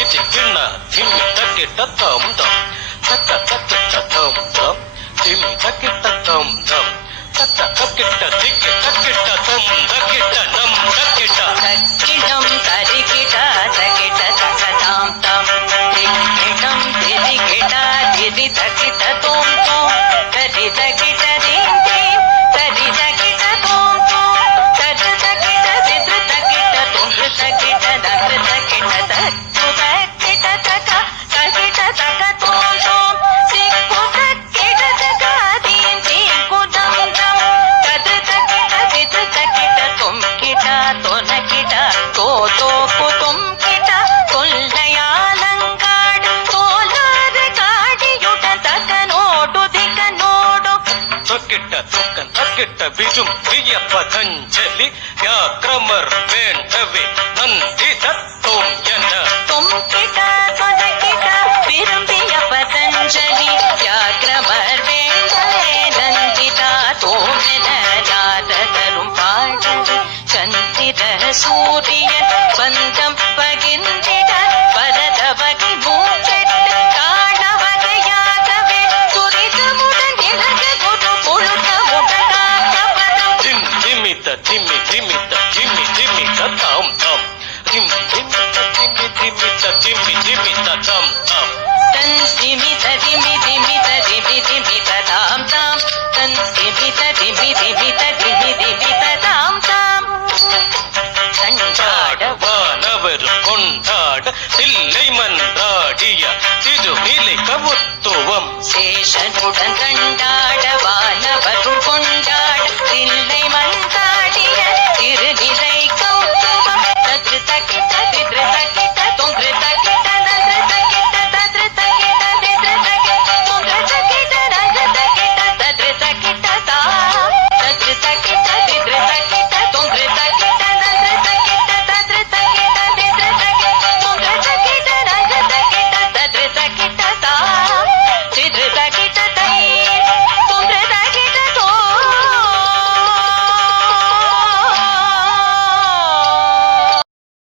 ಧಿದಿ ಕಿಣ್ಣ ಧಿಮ್ಮಿ ತಕ್ಕಿಟ್ಟ ತಂ ದಂ ತಕ್ಕ ತಕ್ಕಿಟ್ಟ ತಂ ದಂ ಧಿಮ್ಮಿ ತಕ್ಕಿಟ್ಟ ತಂ ದಂ ತಕ್ಕ ತಕ್ಕಿಟ್ಟ ದಿಕ್ಕಿ ತಕ್ಕಿಟ್ಟ ತಂ ದಕ್ಕಿಟ್ಟ ನಂ ದಕ್ಕಿಟ್ಟ ತಕ್ಕಿಟಂ ತರಿಕಿಟ ತಕಿಟ ತಕ ತಾಂ ತಾಂ ದಿಕ್ಕಿಟಂ ದಿರಿಕಿಟ ದಿರಿ ತಕಿಟ ತೋಂ ತೋಂ ತರಿ ತಕಿಟ ದೀಂ ದೀಂ ತರಿ ತಕಿಟ ತೋಂ ತೋಂ ತರ್ ತಕಿಟ ದಿದ್ರ ತಕಿಟ ತುಂದ್ರ ತಕಿಟ ದಗ್ರ ತಕಿಟ ತಕ್ಕು ತಕ್ಕಿಟ ತಕ ತಕಿಟ ತಕ ತೋಂ ತೋಂ ಸಿಕ್ಕು ತಕ್ಕಿಟ ತಕ ದೀಂ ದೀಂ ಕುದಂ ದಂ ತದ್ರ ತಕಿಟ ದಿದ್ರ ತಕಿಟ ತುಂಕಿಟ ತೊನಕಿಟ ತೋ ತೋ ಕುತುಂ ಕಿಟ ಕೊಲ್ಲಯಾಲಂಗಾಡು ಕೋಲಾರ ಕಾಡಿಯುಟ ತಕ ನೋಡು ದಿಕ ನೋಡು ತಕ್ಕಿಟ್ಟ ತುಕ್ಕನ್ ತಕ್ಕಿಟ್ಟ ಬಿಜುಂ ಬಿಯ್ಯ ಪತಂಜಲಿ ವ್ಯಾಕ್ರಮರ್ வேண்டவே நந்தி தத்தோம் என்ன ತುಂಕಿಟ ತೊನಕಿಟ ವಿರುಂಬಿಯ ಪತಂಜಲಿ ವ್ಯಾಕ್ರಮರ್ ವೇಂದಲೇ ನಂದಿತ ತೋಮೆನ நாதகரும் பாடல் சந்திர சூரியன் பந்தம் பகிர்ந்திட பரத வகை மூச்செட்டு காண வகையாகவே துரிதமுடன் நிலக குரு புழுதமுடன் காக்க பதம் திம் திமித்த திம்மி திமித்த திம்மி திமித்த தாம் தாம் திம் திமித்த திம்மி திமித்த திம்மி திமித்த தாம் தாம் தன் திமித திமி திமித திமி திமித தாம் தாம் தன் திமித